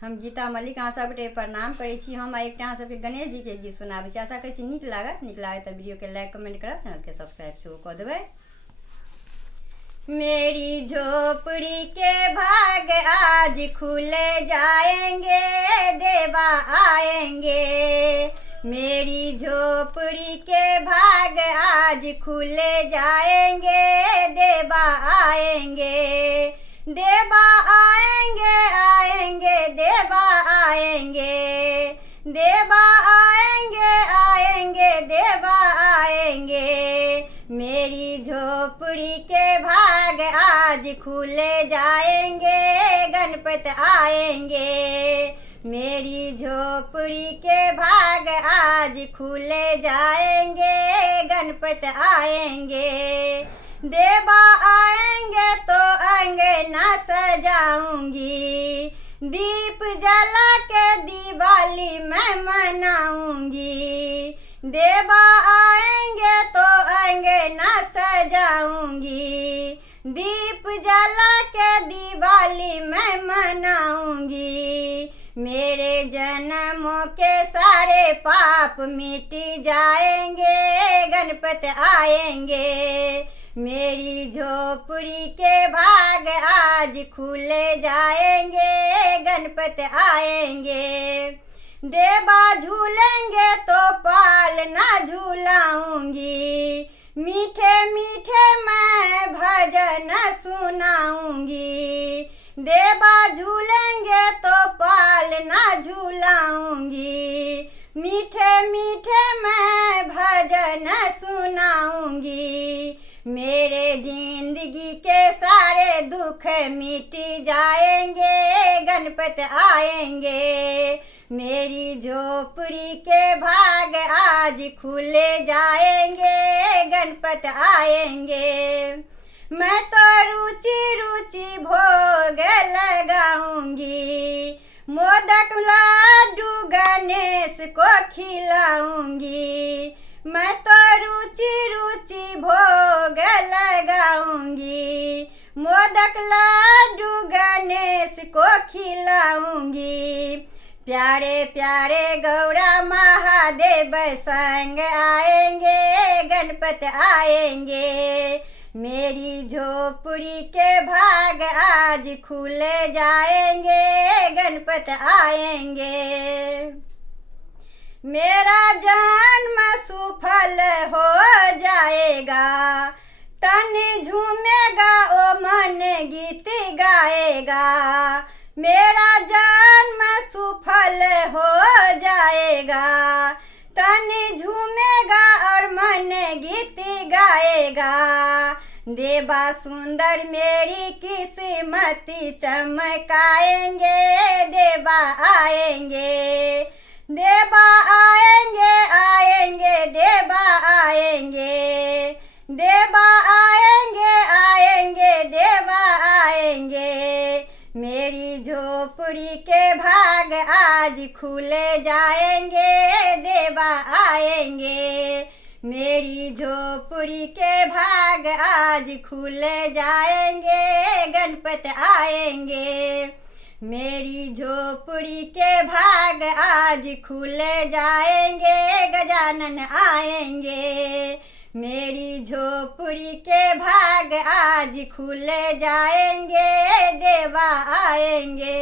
हम गीता मलिक अहाँ सबके प्रणाम करै छी। हम एकटा अहाँ सबके गणेश जी के गीत सुनाबै छी। आशा करै छी नीक लागत तऽ वीडियो के लाइक कमेंट करब, चैनल के सब्सक्राइब सेहो कऽ देबै। मेरी झोपड़ी के भाग आज खुल जाएंगे, देवा आएंगे। मेरी झोपड़ी के भाग आज खुल जाएंगे, देवा आएंगे। देवा आएंगे आएंगे देवा आएंगे, देवा आएंगे आएंगे देवा आएंगे। मेरी झोपड़ी के भाग आज खुल जाएंगे, गणपति आएंगे। मेरी झोपड़ी के भाग आज खुल जाएंगे, गणपति आएंगे। देवा आएंगे तो अंगना सजाऊंगी, दीप जला के दिवाली मैं मनाऊंगी। देवा आएंगे तो अंगना सजाऊंगी, दीप जला के दिवाली मैं मनाऊंगी। मेरे जन्मों के सारे पाप मिट जाएंगे, गणपति आएंगे। मेरी झोपड़ी के भाग आज खुल जाएंगे, गणपति आएंगे। देवा झूलेंगे तो पालना झूलाऊंगी, मीठे मीठे मैं भजन सुनाऊंगी। देवा झूलेंगे तो पालना झूलाऊंगी, मीठे मीठे मैं भजन सुनाऊंगी। मेरे जिंदगी के सारे दुख मिट जाएंगे, गणपति आएंगे। मेरी झोपड़ी के भाग आज खुल जाएंगे, गणपति आएंगे। मैं तो रुचि रुचि भोग लगाऊंगी, मोदक लाडू गणेश को खिलाऊंगी। मैं तो रुचि रुचि भोग लगाऊंगी, मोदक लाडू गणेश को खिलाऊंगी। प्यारे प्यारे गौरा महादेव संग आएंगे, गणपति आएंगे। मेरी झोपड़ी के भाग आज खुल जाएंगे, गणपति आएंगे। मेरा जन्म सुफल हो जाएगा, तन झूमेगा ओ मन गीत गाएगा। मेरा जन्म सुफल हो जाएगा, तन झूमेगा और मन गीत गाएगा। देवा सुंदर मेरी किस्मत चमकाएंगे, देवा आएंगे। देवा आएंगे आएंगे देवा आएंगे, देवा आएंगे आएंगे देवा आएंगे। मेरी झोपड़ी के भाग आज खुल जाएंगे, देवा आएंगे। मेरी झोपड़ी के भाग आज खुल जाएंगे, गणपति आएंगे। मेरी झोपड़ी के भाग आज खुल जाएंगे, गजानन आएंगे। मेरी झोपड़ी के भाग आज खुल जाएंगे, देवा आएंगे।